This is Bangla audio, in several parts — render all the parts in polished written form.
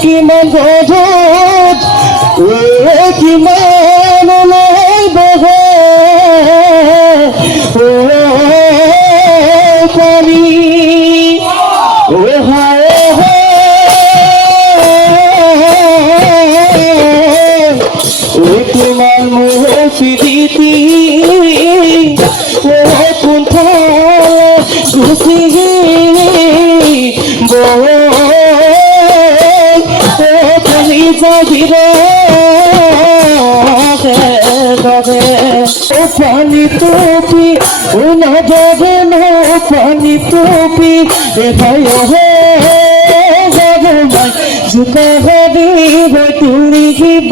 কিমান গধুত কিমান বহে পানী কিমান মোৰ পিৰিতি কোনফালে গুচি পানি টুপি পানি টুপি জোকা হাবি গৈ তুলিব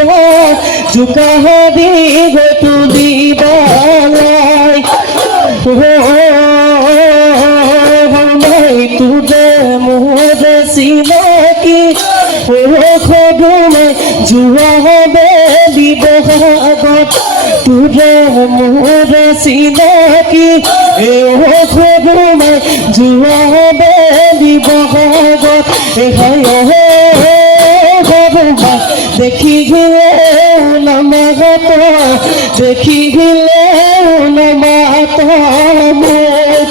জোকা হাবি গৈ তুলিব তোৰে মোৰ চিনাকি সদুমাই যোৱা হবে বিবহাগত তোৰে মোৰ চিনাকি সদুমাই যোৱা হবে বিবহাগত সদুমাই দেখি গিলে নামাত দেখি গিলে নামাত মোক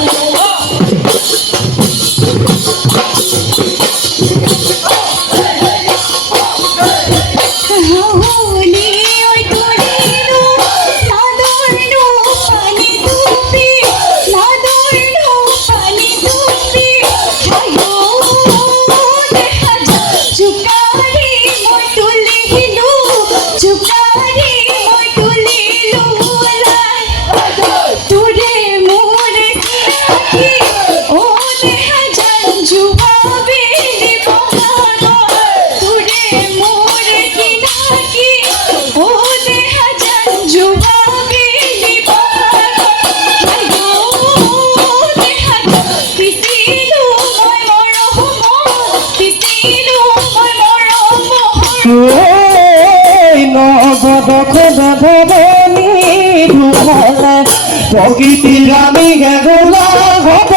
প্রকৃতি রানী গেলা হব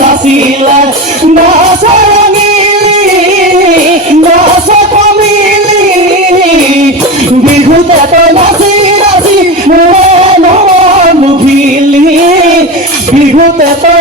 নাছিলে নাচ কমিলি বিহুতে তো নাচি নাচি মন মুভিলি বিহুতে তো